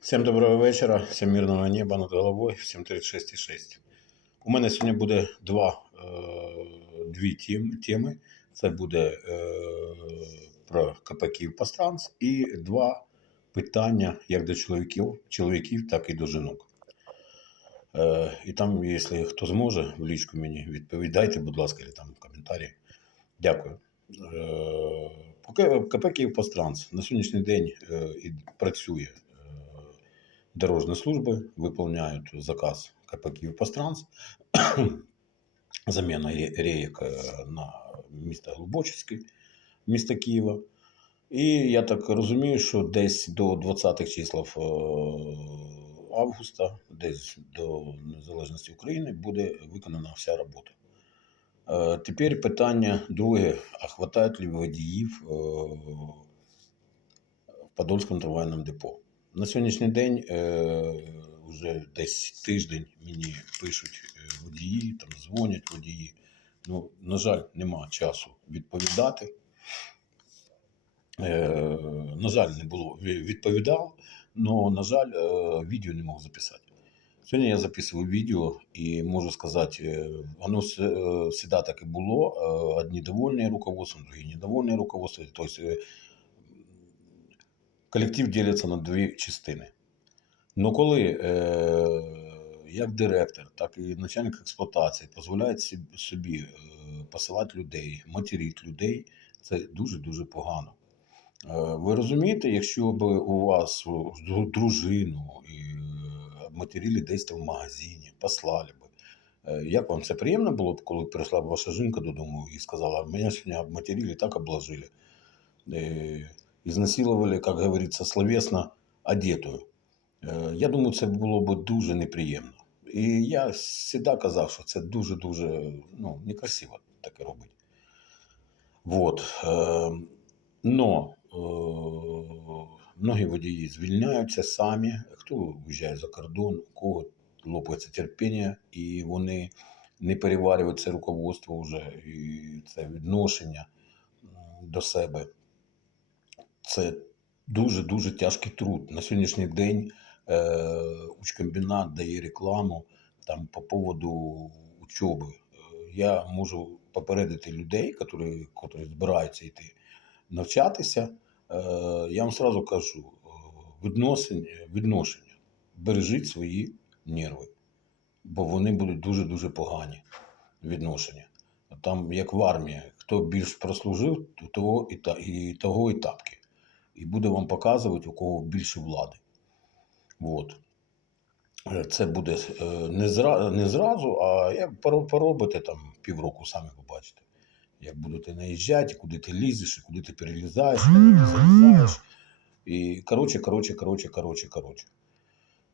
Всім доброго вечора, всім мирного неба над головою, всім 36,6. У мене сьогодні буде два, е, дві теми. Це буде е, про КП Київпастранс і два питання як до чоловіків, чоловіків так і до жінок. Е, і там, якщо хто зможе, в лічку мені відповідайте, будь ласка, або там в коментарі. Дякую. Е, по К- КП на сьогоднішній день працює дорожні служби, виконують заказ КП Київпастранс, заміна ре- е, на місто Глибочицьке, місто Києва. І я так розумію, що десь до 20-х числів е, августа, десь до незалежності України, буде виконана вся робота. Е, Тепер питання друге: а хватає ли водіїв е, в Подольському трамвайному депо? На сьогоднішній день е, вже десь тиждень мені пишуть е, водії, там дзвонять водії. Ну, на жаль, нема часу відповідати. Е, на жаль, не було відповідав, але, на жаль, е, відео не можу записати. Сьогодні я записую відео і можу сказати, е, воно е, завжди так і було. Е, Одні довольні руководством, другі недовольні руководством. Тобто е, колектив ділиться на дві частини. Ну коли е, як директор, так і начальник експлуатації дозволяють собі е, посилати людей, материти людей, це дуже-дуже погано. Е, Ви розумієте, якщо б у вас дружину і е, десь там в магазині, послали б. Е, Як вам це приємно було б, коли прийшла б ваша жінка додому і сказала, мене сьогодні обматерили, так обложили. Изнасиловали, як говориться, словесно одетую. Е, Я думаю, це було б дуже неприємно. І я завжди казав, що це дуже-дуже ну, некрасиво таке робити. Вот. Но многі водії звільняються самі, хто виїжджає за кордон, у кого лопається терпіння, і вони не переварюють це руководство вже, і це відношення до себе. Це дуже-дуже тяжкий труд. На сьогоднішній день е, учкомбінат дає рекламу там, по поводу учоби. Е, Я можу попередити людей, які, які збираються йти навчатися. Е, я вам сразу кажу: е, відношення. Бережіть свої нерви, бо вони будуть дуже-дуже погані відношення. Там, як в армії, хто більш прослужив, то того і, та, і того і тапки. І буде вам показувати, у кого більше влади. От. Е, Це буде е, не, зра, не зразу, а як поробите там півроку, самі побачите. Як будете наїжджати, куди ти лізеш, і куди ти перелізаєш, куди ти залізаєш. І коротше, коротше, коротше, коротше, коротше.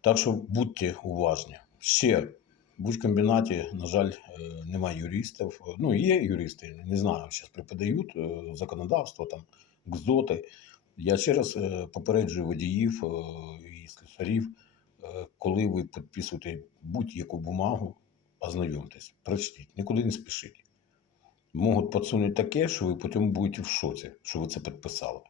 Так що будьте уважні. Ще в будь-комбінаті, на жаль, е, немає юристів. Ну, є юристи, не знаю, зараз преподають законодавство, там, ГЗОТи. Я ще раз е, попереджую водіїв е, і слесарів, е, коли ви підписуєте будь-яку бумагу, ознайомтесь, прочтіть, нікуди не спішіть. Можуть підсунути таке, що ви потім будете в шоці, що ви це підписали.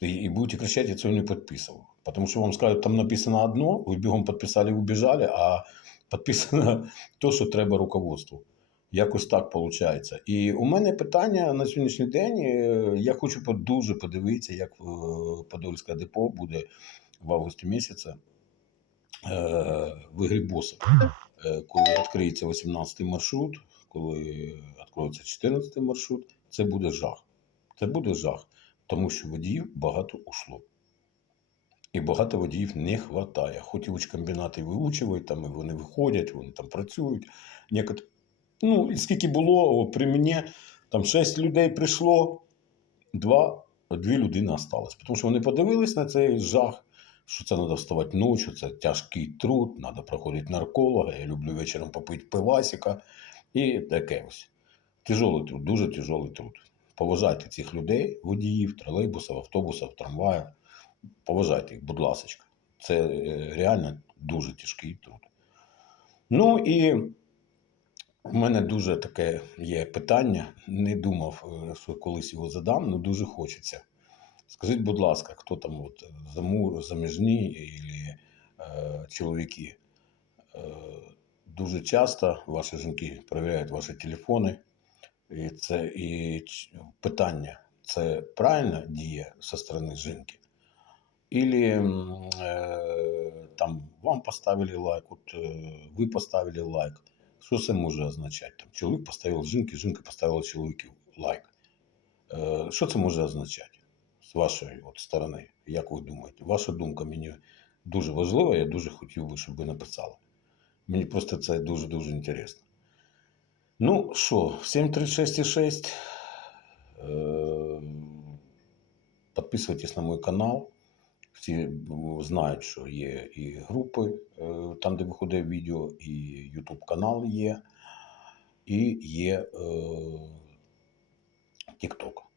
І, будете кричати, я цього не підписував. Тому що вам скажуть, там написано одно, ви бігом підписали убіжали, а підписано те, що треба руководству. Якось так виходить. І у мене питання на сьогоднішній день. е, Я хочу дуже подивитися, як е, Подольське депо буде в августі місяці е, в ігрі боса. Е, Коли відкриється 18-й маршрут, коли відкриється 14-й маршрут, це буде жах. Це буде жах, тому що водіїв багато ушло. І багато водіїв не вистачає. Хоч і учкомбінати виучують, там, і вони виходять, вони там працюють. Некот... Ну, і скільки було, при мені там 6 людей прийшло, два, дві людини осталось. Тому що вони подивились на цей жах, що це треба вставати ночі, це тяжкий труд, треба проходити нарколога. Я люблю вечором попити пивасика і таке ось. Тяжелий труд, дуже тяжелий труд. Поважайте цих людей, водіїв, тролейбусів, автобусів, трамваїв. Поважайте їх, будь ласка. Це е, реально дуже тяжкий труд. Ну і у мене дуже таке є питання. Не думав, е, що колись його задам, але дуже хочеться. Скажіть, будь ласка, хто там от, заму, заміжні, і е, чоловіки, е, дуже часто ваші жінки перевіряють ваші телефони. І це і питання: це правильна дія зі сторони жінки? М, э, там вам поставили лайк, от э, ви поставили лайк. Що це може означати? Там, чоловік поставив жінки, жінка поставила чоловіку лайк. Е, Що це може означати з вашої от сторони? Як ви думаєте? Ваша думка мені дуже важлива, я дуже хотів би, щоб ви написали. Мені просто це дуже-дуже інтересно. Ну що, 736,6. Е, Підписуйтесь на мій канал. Всі знають, що є і групи, е, там, де виходить відео, і YouTube канал є, і є е, TikTok.